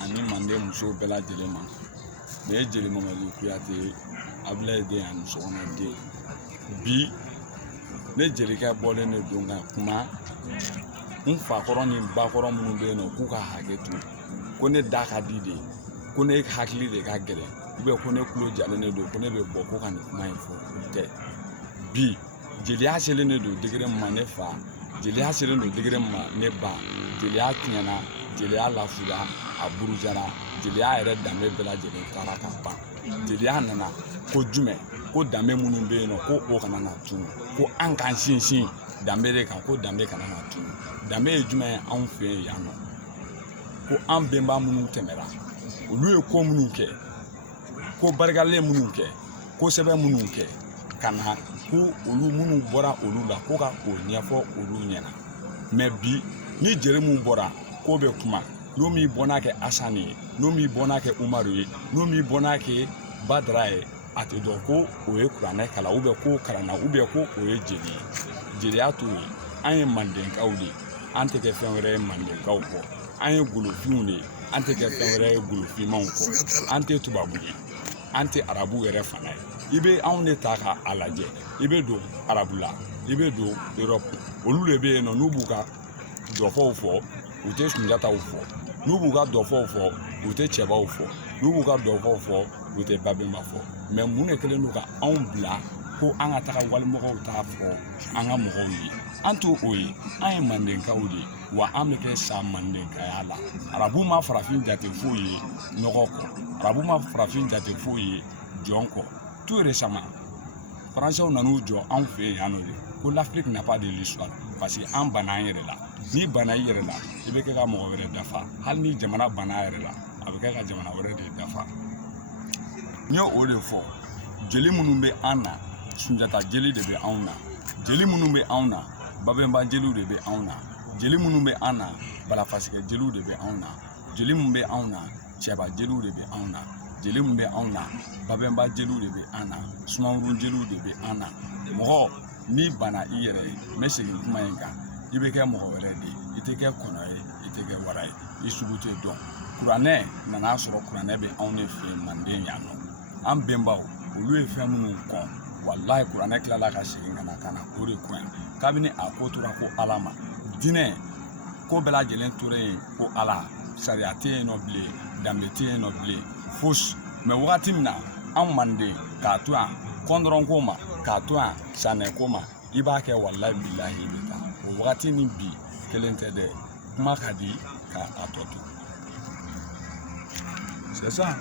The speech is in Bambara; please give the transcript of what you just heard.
ani mande muso bɛɛ lajɛlen ma. Ne ye Jeli Mamadu Kuyate Abulaye den ani Sɔgɔma den. Bi ne jelikɛ bɔlen de don ka kuma n fakɔrɔ ni bakɔrɔ minnu bɛ yen nɔ k'u ka hakɛ to, ko ne da ka di de, ko ne hakili de ka gɛlɛn ko ne tulo jalen de don ko ne bɛ bɔ ko ka nin kuma in fɔ o tɛ. Bi jeliya selen de don degere ma ne fa, jeliya selen don degere ma ne ba, jeliya tiɲɛna, jeliya lafuda, a burujara, jeliya yɛrɛ danbe bɛɛ lajɛlen taara ka ban. Jeliya nana ko jumɛn, ko danbe minnu bɛ yen nɔ ko o kana na tunu, ko an k'an sinsin danbe de kan, ko danbe kana na tunu. Danbe ye jumɛn ye anw fɛ yen yan nɔ, ko an bɛnba minnu tɛmɛra olu ye ko minnu kɛ, ko barikalen minnu kɛ, ko sɛbɛn minnu kɛ, ka na ko olu minnu bɔra olu la ko ka o ɲɛfɔ olu ɲɛna. Mais bi ni jeli mun bɔra ko bɛ kuma, n'o m'i bɔnna kɛ Asani ye, n'o m'i bɔnna kɛ Umaru ye, n'o m'i bɔnna kɛ Badara ye, a tɛ dɔn ko o ye kuranɛ kalan ko kalanna ko o ye jeli ye. Jeliya t'o ye. An ye Mandenkaw de ye, an tɛ kɛ fɛn wɛrɛ ye Mandenkaw kɔ. An ye golofinw de ye, an tɛ kɛ fɛn wɛrɛ ye golofinmaw kɔ. An tɛ tubabu ye, an tɛ arabu yɛrɛ fana ye. I bɛ anw de ta k'a lajɛ, i bɛ don arabu la, i bɛ don Europe, olu de bɛ yen nɔ n'u b'u ka dɔfɔw fɔ u tɛ Sunjataw fɔ, n'u b'u ka dɔfɔw fɔ u tɛ cɛbaw fɔ, n'u b'u ka dɔfɔw fɔ u tɛ babɛnba fɔ. Mais mun de kɛlen don ka anw bila ko an ka taga walimɔgɔw t'a fɔ an ka mɔgɔw ye? An t'o ye, an ye Mandenkaw de ye, wa an bɛ kɛ sa Mandenkaya la. Arabu ma farafin jate foyi ye nɔgɔ kɔ, arabu ma farafin jate foyi ye jɔn kɔ. Tout récemment Français nan'u jɔ anw fɛ yan nɔ de ko l'Afrique n'a pas de l'histoire, parce que an banna an yɛrɛ la. N'i banna i yɛrɛ la i bɛ kɛ ka mɔgɔ wɛrɛ dafa, hali ni jamana banna a yɛrɛ la a bɛ kɛ ka jamana wɛrɛ de dafa. N ye o de fɔ, jeli minnu bɛ an na, Sunjata jeli de bɛ anw na, jeli minnu bɛ anw na, babɛnba jeliw de bɛ anw na, jeli minnu bɛ an na, balafasikɛ jeliw de bɛ anw na, jeli minnu bɛ anw na, cɛba jeliw de bɛ anw na, jeli minnu bɛ anw na, babɛnba jeliw de bɛ an na, sumaworo jeliw de bɛ an na. Mɔgɔ n'i banna i yɛrɛ ye, n bɛ segin kuma in kan, i bɛ kɛ mɔgɔ wɛrɛ de ye, i tɛ kɛ kɔnɔ ye, i tɛ kɛ wara ye, i sugu tɛ dɔn. Kuranɛ nan'a sɔrɔ kuranɛ bɛ anw de fɛ yen Manden yan nɔ. An bɛnbaw olu ye fɛn minnu kɔn, walahi kuranɛ tilala ka segin ka na o de ko yan. Kabini a ko tora ko Ala ma, dinɛ ko bɛɛ lajɛlen tora yen ko Ala, sariya tɛ yen nɔ bilen, danbe tɛ yen nɔ bilen, fosi. Mais wagati min na anw Manden k'a to yan, kɔndɔrɔn ko ma, k'a to yan sanɛ ko ma, i b'a kɛ walahi bilahi i bɛ taa. O wagati ni bi kelen tɛ dɛ, kuma ka di k'a tɔ to. C'est ça.